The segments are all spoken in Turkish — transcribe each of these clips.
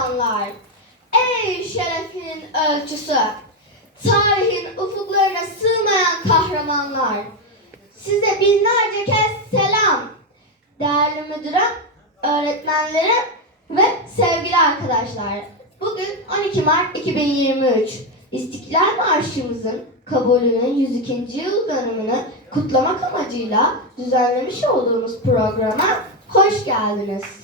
canlar, ey şerefinin ölçüsü, tarihin ufuklarına sığmayan kahramanlar, size binlerce kez selam. Değerli müdürüm, öğretmenlerim ve sevgili arkadaşlar. Bugün 12 Mart 2023. İstiklal Marşımızın kabulünün 102. yıl dönümünü kutlamak amacıyla düzenlemiş olduğumuz programa hoş geldiniz.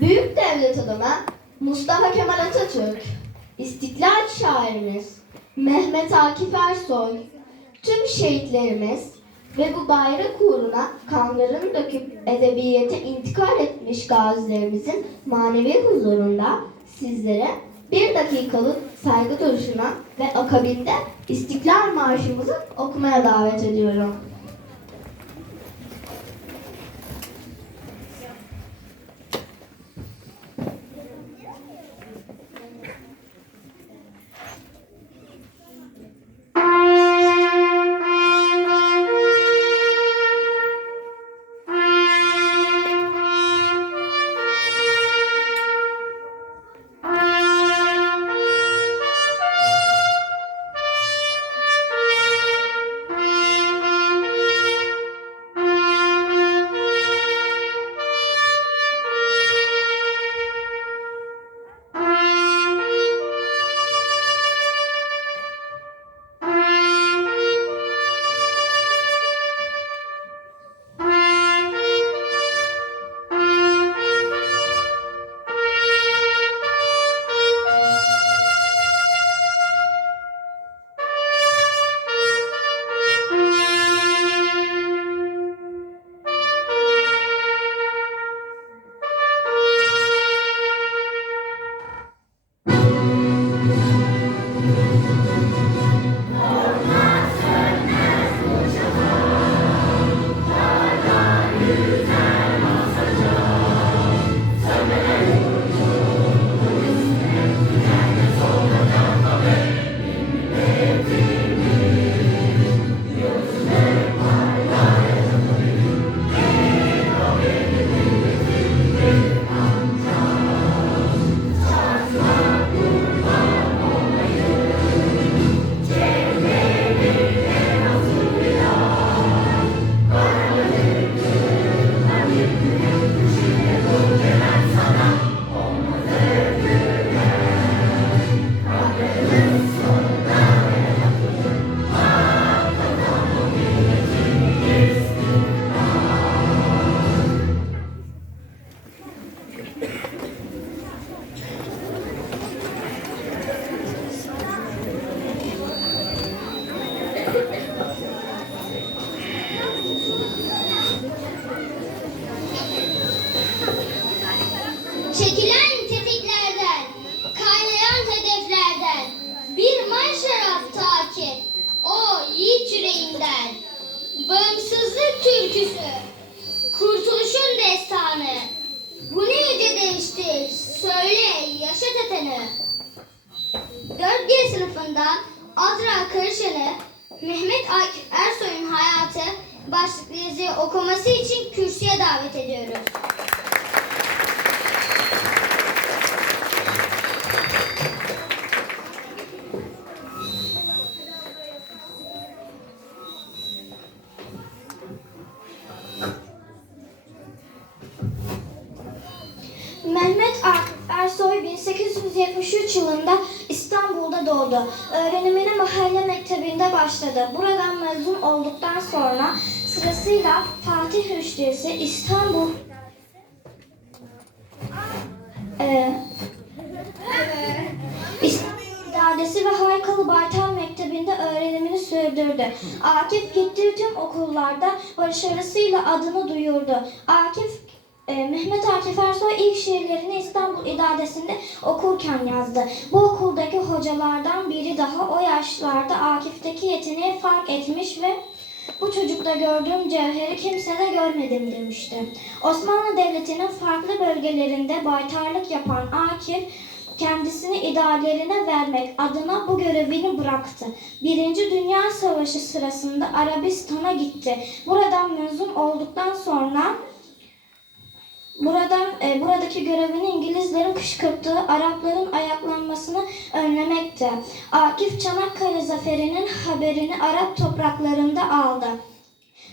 Büyük devlet adamı Mustafa Kemal Atatürk, İstiklal şairimiz Mehmet Akif Ersoy, tüm şehitlerimiz ve bu bayrak uğruna kanlarını döküp edebiyete intikal etmiş gazilerimizin manevi huzurunda sizlere bir dakikalık saygı duruşuna ve akabinde İstiklal Marşımızı okumaya davet ediyorum. 4G sınıfından Azra Karışan'ı Mehmet Akif Ersoy'un hayatı başlıklı yazıyı okuması için kürsüye davet ediyoruz. Mehmet Akif Ersoy 1873 yılında İstanbul'da doğdu. Öğrenimine mahalle mektebinde başladı. Buradan mezun olduktan sonra sırasıyla Fatih Rüştiyesi, İstanbul İstanbul İdadesi ve Haykalı Baytar Mektebi'nde öğrenimini sürdürdü. Akif gittiği tüm okullarda başarısıyla adını duyurdu. Akif e, Mehmet Akif Ersoy ilk şiirlerini İstanbul İdadesi'nde okurken yazdı. Bu okuldaki hocalardan biri daha o yaşlarda Akif'teki yeteneği fark etmiş ve bu çocukta gördüğüm cevheri kimsede görmedim demişti. Osmanlı Devleti'nin farklı bölgelerinde baytarlık yapan Akif kendisini ideallerine vermek adına bu görevini bıraktı. Birinci Dünya Savaşı sırasında Arabistan'a gitti. Buradan mezun olduktan sonra Buradan e, buradaki görevini İngilizlerin kışkırttığı Arapların ayaklanmasını önlemekti. Akif Çanakkale zaferinin haberini Arap topraklarında aldı.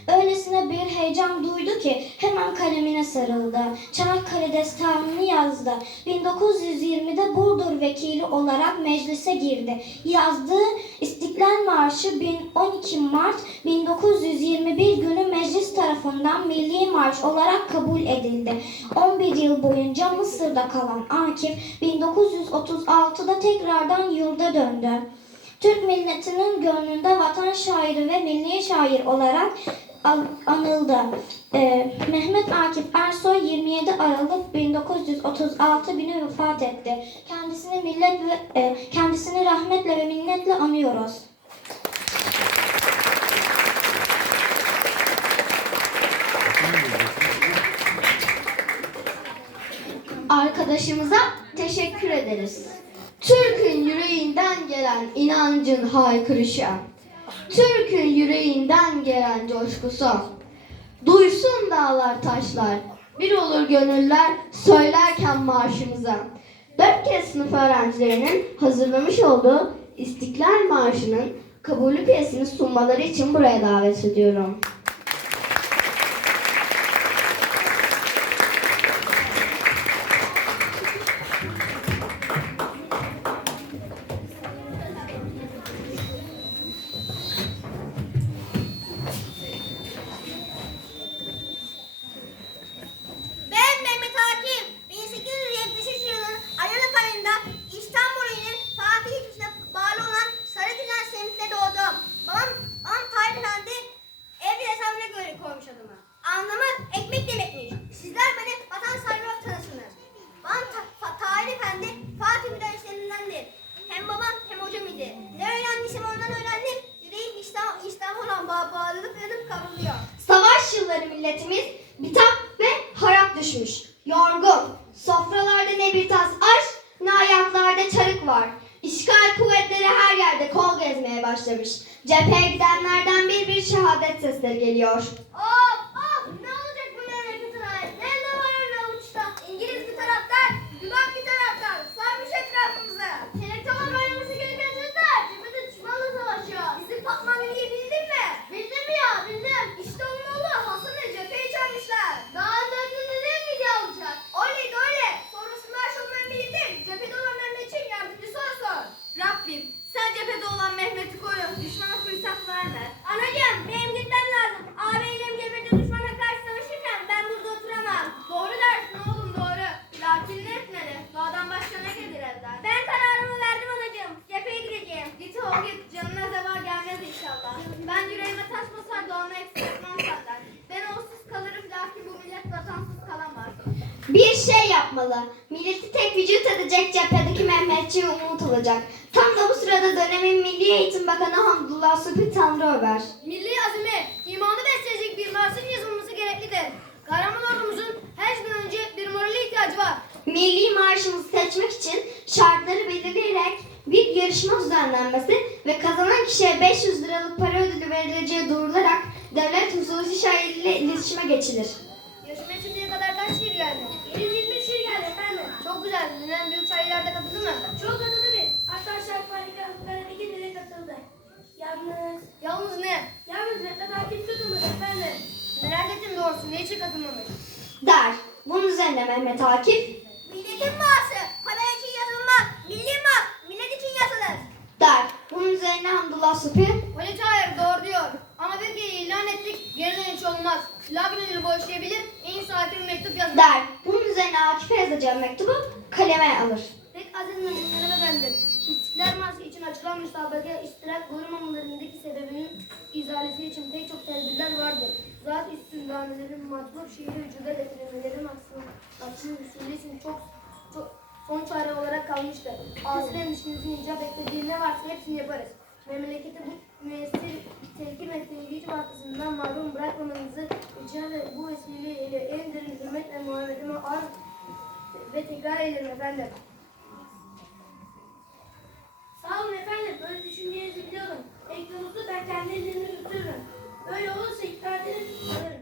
Öylesine bir heyecan duydu ki hemen kalemine sarıldı. Çanakkale destanını yazdı. 1920'de Burdur vekili olarak meclise girdi. Yazdığı İstiklal Marşı 12 Mart 1921 günü meclis tarafından Milli Marş olarak kabul edildi. 11 yıl boyunca Mısır'da kalan Akif 1936'da tekrardan yurda döndü. Türk milletinin gönlünde vatan şairi ve milli şair olarak anıldı. Ee, Mehmet Akif Ersoy 27 Aralık 1936 günü vefat etti. Kendisini millet ve e, kendisini rahmetle ve minnetle anıyoruz. Arkadaşımıza teşekkür ederiz. Türk'ün yüreğinden gelen inancın haykırışı. Türk'ün yüreğinden gelen coşkusu. Duysun dağlar taşlar, bir olur gönüller söylerken marşımıza. Dört kez sınıf öğrencilerinin hazırlamış olduğu İstiklal Marşı'nın kabulü piyesini sunmaları için buraya davet ediyorum. Kol gezmeye başlamış. Cepheye gidenlerden bir bir şehadet sesleri geliyor. Of yapmalı. Milleti tek vücut edecek cephedeki Mehmetçi umut olacak. Tam da bu sırada dönemin Milli Eğitim Bakanı Hamdullah Sübhi Tanrı Över. Milli azmi, imanı besleyecek bir marşın yazılması gereklidir. Kahraman ordumuzun her şeyden önce bir morale ihtiyacı var. Milli marşımızı seçmek için şartları belirleyerek bir yarışma düzenlenmesi ve kazanan kişiye 500 liralık para ödülü verileceği duyurularak devlet hususi şairle iletişime geçilir. Yalnız... Yalnız ne? Yalnız Mehmet Akif katılmadı efendim. Merak ettim doğrusu. Ne için katılmamış? Der. Bunun üzerine Mehmet Akif Milletin maaşı para için yazılmaz. Milli mal millet için yazılır. der. Bunun üzerine Hamdullah Sübhi Polis hayır doğru diyor. Ama bir kere ilan ettik. Geri dönüş olmaz. Lakin ödülü boşayabilir. En saati bir mektup yazar. der. Bunun üzerine Akif'e yazacağı mektubu kaleme alır. Pek aziz müminlerim efendim. İstiklal Marşı için açılan müsabaka istirahat uğramamalarındaki sebebinin izalesi için pek çok tedbirler vardır. Zat üstündanelerin matlup şiiri vücuda getirilmeleri maksimum usulü için çok, çok son çare olarak kalmıştır. Asıl endişemizin icap ettiği ne varsa hepsini yaparız. Memleketi bu müessir telkin ettiği güç vakasından mahrum bırakmamanızı rica ve bu vesileyle en derin hürmet ve muhabbetime arz ve tekrar ederim efendim. Sağ olun efendim, böyle düşüncenizi biliyorum. Mektubunuzu ben kendi ellerimle götürürüm. Böyle olursa itaatinizi tutarım.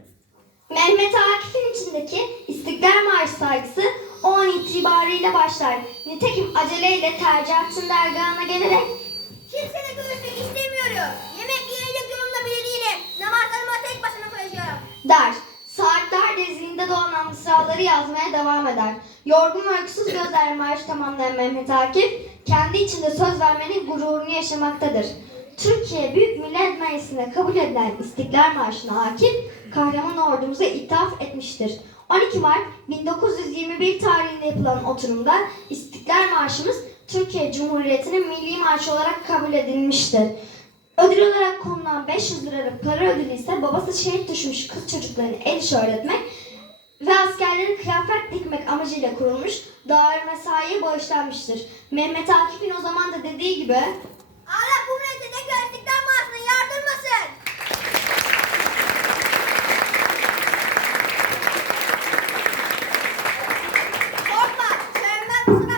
Mehmet Akif'in içindeki İstiklal Marşı saygısı o an itibariyle başlar. Nitekim aceleyle Tercih dergahına gelerek Kimse de istemiyorum. Yemek yiyecek durumda bile değilim. Namazlarıma tek başına koyacağım. der. Saatlerce zihninde doğan mısraları yazmaya devam eder. Yorgun ve uykusuz gözler marş tamamlayan Mehmet Akif kendi içinde söz vermenin gururunu yaşamaktadır. Türkiye Büyük Millet Meclisi'nde kabul edilen İstiklal Marşı'na Akif, kahraman ordumuza ithaf etmiştir. 12 Mart 1921 tarihinde yapılan oturumda İstiklal Marşımız Türkiye Cumhuriyeti'nin milli marşı olarak kabul edilmiştir. Ödül olarak konulan 500 liralık para ödülü ise babası şehit düşmüş kız çocuklarını el işi öğretmek ve askerlerin kıyafet dikmek amacıyla kurulmuş dair mesaiye bağışlanmıştır. Mehmet Akif'in o zaman da dediği gibi Allah bu millete tekrar istiklal marşını yardırmasın. Korkma, sönmez bu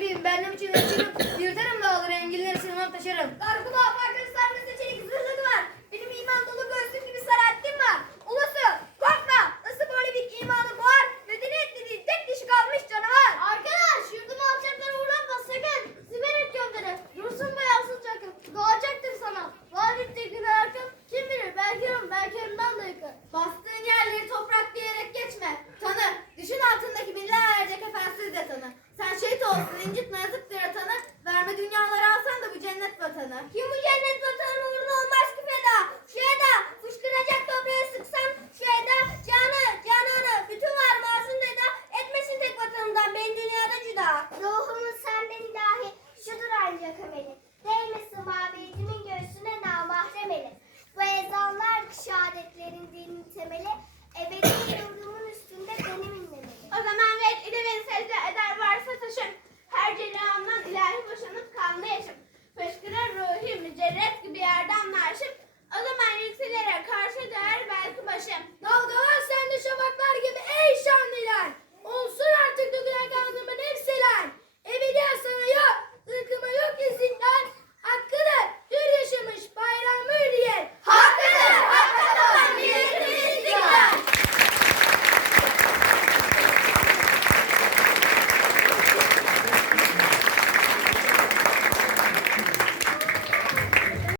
gibiyim, bendim için yaşarım. Yırtarım dağları, enginleri sırmam taşırım.